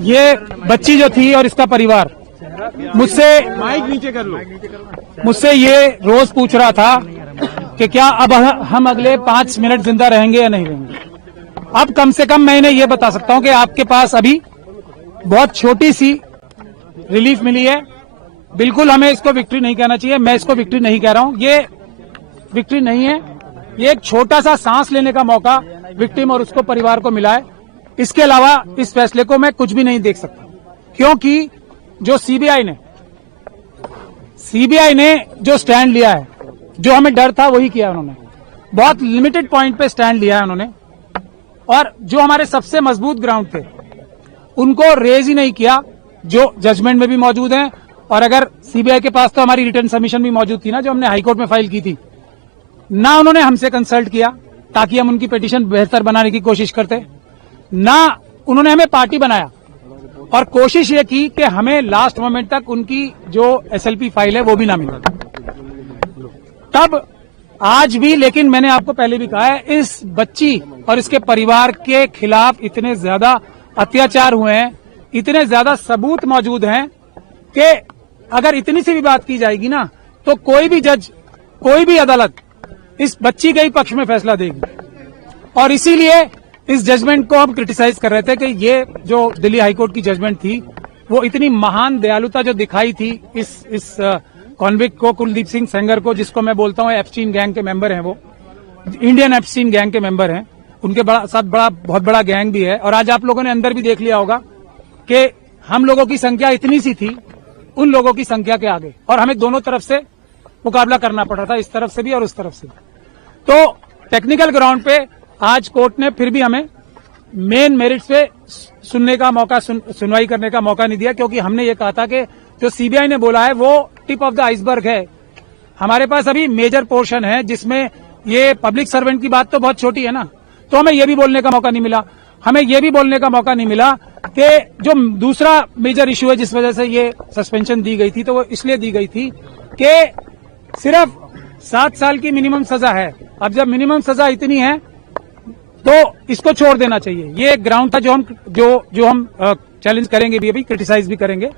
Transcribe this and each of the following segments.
ये बच्ची जो थी और इसका परिवार मुझसे माइक नीचे कर लो। मुझसे ये रोज पूछ रहा था कि क्या अब हम अगले 5 मिनट जिंदा रहेंगे या नहीं रहेंगे। अब कम से कम मैं इन्हें ये बता सकता हूं कि आपके पास अभी बहुत छोटी सी रिलीफ मिली है। बिल्कुल हमें इसको विक्ट्री नहीं कहना चाहिए, मैं इसको विक्ट्री नहीं कह रहा हूं, ये विक्ट्री नहीं है। ये एक छोटा सा सांस लेने का मौका विक्टिम और उसको परिवार को मिला है। इसके अलावा इस फैसले को मैं कुछ भी नहीं देख सकता, क्योंकि जो सीबीआई ने जो स्टैंड लिया है, जो हमें डर था वही किया उन्होंने। बहुत लिमिटेड पॉइंट पे स्टैंड लिया है उन्होंने, और जो हमारे सबसे मजबूत ग्राउंड थे उनको रेज ही नहीं किया, जो जजमेंट में भी मौजूद हैं। और अगर सीबीआई के पास तो हमारी रिटर्न सबमिशन भी मौजूद थी ना, जो हमने हाईकोर्ट में फाइल की थी, ना उन्होंने हमसे कंसल्ट किया ताकि हम उनकी पिटीशन बेहतर बनाने की कोशिश करते, ना उन्होंने हमें पार्टी बनाया और कोशिश ये की कि हमें लास्ट मोमेंट तक उनकी जो एसएलपी फाइल है वो भी ना मिले। तब आज भी, लेकिन मैंने आपको पहले भी कहा है, इस बच्ची और इसके परिवार के खिलाफ इतने ज्यादा अत्याचार हुए हैं, इतने ज्यादा सबूत मौजूद हैं कि अगर इतनी सी भी बात की जाएगी ना, तो कोई भी जज, कोई भी अदालत इस बच्ची के ही पक्ष में फैसला देगी। और इसीलिए इस जजमेंट को हम क्रिटिसाइज कर रहे थे कि ये जो दिल्ली हाईकोर्ट की जजमेंट थी, वो इतनी महान दयालुता जो दिखाई थी इस कॉन्विक्ट को, कुलदीप सिंह सेंगर को, जिसको मैं बोलता हूं एप्स्टीन गैंग के मेंबर हैं, वो इंडियन एप्स्टीन गैंग के मेंबर हैं, उनके बहुत बड़ा गैंग भी है। और आज आप लोगों ने अंदर भी देख लिया होगा कि हम लोगों की संख्या इतनी सी थी उन लोगों की संख्या के आगे, और हमें दोनों तरफ से मुकाबला करना पड़ रहा था, इस तरफ से भी और उस तरफ से भी। तो टेक्निकल ग्राउंड पे आज कोर्ट ने फिर भी हमें मेन मेरिट्स पे सुनने का मौका, सुनवाई करने का मौका नहीं दिया, क्योंकि हमने ये कहा था कि जो सीबीआई ने बोला है वो टिप ऑफ द आइसबर्ग है। हमारे पास अभी मेजर पोर्शन है जिसमें ये पब्लिक सर्वेंट की बात तो बहुत छोटी है ना, तो हमें ये भी बोलने का मौका नहीं मिला। हमें ये भी बोलने का मौका नहीं मिला कि जो दूसरा मेजर इश्यू है जिस वजह से ये सस्पेंशन दी गई थी, तो वो इसलिए दी गई थी कि सिर्फ 7 साल की मिनिमम सजा है। अब जब मिनिमम सजा इतनी है तो इसको छोड़ देना चाहिए। ये एक ग्राउंड था जो हम चैलेंज करेंगे भी, अभी क्रिटिसाइज भी करेंगे।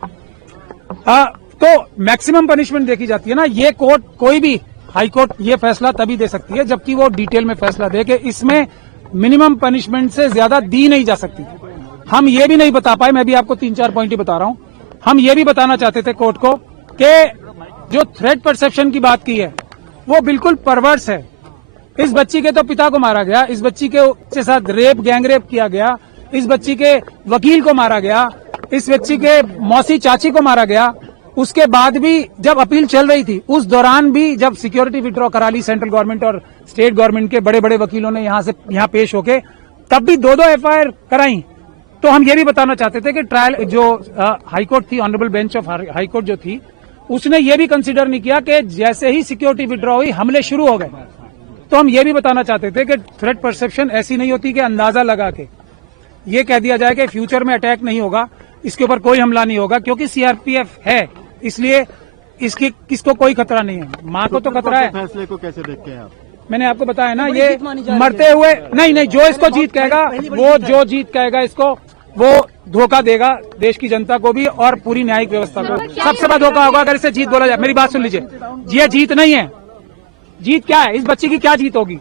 तो मैक्सिमम पनिशमेंट देखी जाती है ना, ये कोर्ट, कोई भी हाई कोर्ट ये फैसला तभी दे सकती है जबकि वो डिटेल में फैसला दे कि इसमें मिनिमम पनिशमेंट से ज्यादा दी नहीं जा सकती। हम ये भी नहीं बता पाए, मैं भी आपको 3-4 पॉइंट ही बता रहा हूं। हम ये भी बताना चाहते थे कोर्ट को कि जो थ्रेट परसेप्शन की बात की है वो बिल्कुल परवर्स है। इस बच्ची के तो पिता को मारा गया, इस बच्ची के साथ रेप, गैंग रेप किया गया, इस बच्ची के वकील को मारा गया, इस बच्ची के मौसी चाची को मारा गया। उसके बाद भी जब अपील चल रही थी, उस दौरान भी जब सिक्योरिटी विड्रॉ करा ली सेंट्रल गवर्नमेंट और स्टेट गवर्नमेंट के बड़े बड़े वकीलों ने यहाँ पेश होके, तब भी 2-2 एफआईआर कराई। तो हम ये भी बताना चाहते थे कि ट्रायल जो हाईकोर्ट थी, ऑनरेबल बेंच ऑफ हाईकोर्ट जो थी, उसने ये भी कंसीडर नहीं किया कि जैसे ही सिक्योरिटी विड्रॉ हुई हमले शुरू हो गए। तो हम ये भी बताना चाहते थे कि थ्रेट परसेप्शन ऐसी नहीं होती कि अंदाजा लगा के ये कह दिया जाए कि फ्यूचर में अटैक नहीं होगा, इसके ऊपर कोई हमला नहीं होगा, क्योंकि सीआरपीएफ है, इसलिए किसको कोई खतरा नहीं है। माँ को तो खतरा है। फैसले को कैसे देखते हैं आप? मैंने आपको बताया ना, ये मरते हुए नहीं, जो इसको जीत कहेगा, वो जो जीत कहेगा इसको, वो धोखा देगा देश की जनता को भी और पूरी न्यायिक व्यवस्था को। सबसे बड़ा धोखा होगा अगर इसे जीत बोला जाए। मेरी बात सुन लीजिए, ये जीत नहीं है। जीत क्या है? इस बच्ची की क्या जीत होगी?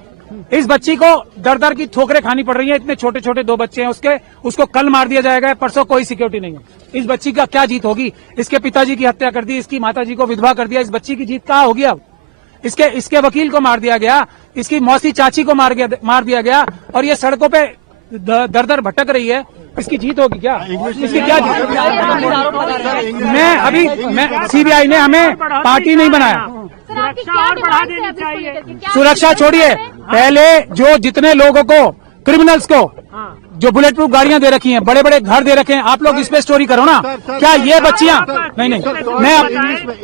इस बच्ची को दर की ठोकरें खानी पड़ रही है। इतने छोटे छोटे 2 बच्चे हैं उसको कल मार दिया जाएगा, परसों कोई सिक्योरिटी नहीं है। इस बच्ची का क्या जीत होगी? इसके पिताजी की हत्या कर दी, इसकी माताजी को विधवा कर दिया, इस बच्ची की जीत कहाँ होगी? अब इसके वकील को मार दिया गया, इसकी मौसी चाची को मार दिया गया, और ये सड़कों पे दर भटक रही है। इसकी जीत होगी क्या? इसकी क्या जीत? मैं सीबीआई ने हमें पार्टी नहीं बनाया। सुरक्षा छोड़िए, पहले जो जितने लोगों को, क्रिमिनल्स को जो बुलेट प्रूफ गाड़ियां दे रखी हैं, बड़े बड़े घर दे रखे हैं, आप लोग इस पे स्टोरी करो ना। क्या ये बच्चियां? नहीं, मैं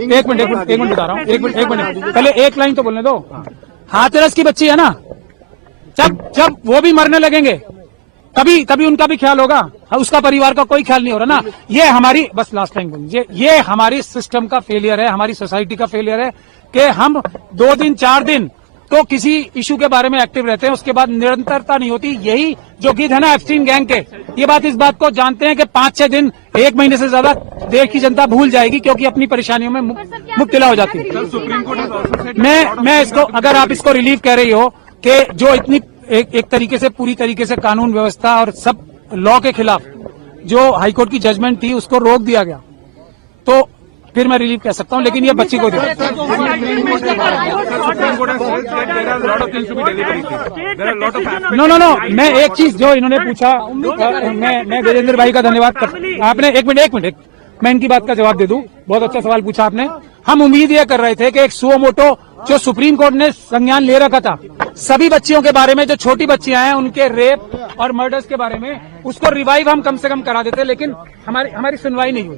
एक मिनट बता रहा हूँ, एक मिनट पहले एक लाइन तो बोलने दो। हाथरस की बच्ची है ना, जब वो भी मरने लगेंगे तभी उनका भी ख्याल होगा, उसका परिवार का कोई ख्याल नहीं हो रहा ना। ये हमारी, बस लास्ट लाइन बोलिए, ये हमारी सिस्टम का फेलियर है, हमारी सोसाइटी का फेलियर है कि हम 2 दिन 4 दिन तो किसी इशू के बारे में एक्टिव रहते हैं, उसके बाद निरंतरता नहीं होती। यही जो गीत है ना एप्स्टीन गैंग के, ये बात इस बात को जानते हैं कि 5-6 दिन 1 महीने से ज्यादा देश की जनता भूल जाएगी, क्योंकि अपनी परेशानियों में मुब्तला हो जाती है। मैं इसको, अगर आप इसको रिलीफ कह रही हो कि जो इतनी एक तरीके से पूरी तरीके से कानून व्यवस्था और सब लॉ के खिलाफ जो हाईकोर्ट की जजमेंट थी उसको रोक दिया गया, तो फिर मैं रिलीफ कह सकता हूं, लेकिन ये बच्ची को नो, मैं एक चीज जो इन्होंने पूछा, मैं वीरेंद्र भाई का धन्यवाद कर, आपने एक मिनट मैं इनकी बात का जवाब दे दूं। बहुत अच्छा सवाल पूछा आपने। हम उम्मीद ये कर रहे थे कि एक सुओ मोटो जो सुप्रीम कोर्ट ने संज्ञान ले रखा था सभी बच्चियों के बारे में, जो छोटी बच्चियां हैं उनके रेप और मर्डर्स के बारे में, उसको रिवाइव हम कम से कम करा देते, लेकिन हमारी सुनवाई नहीं हुई।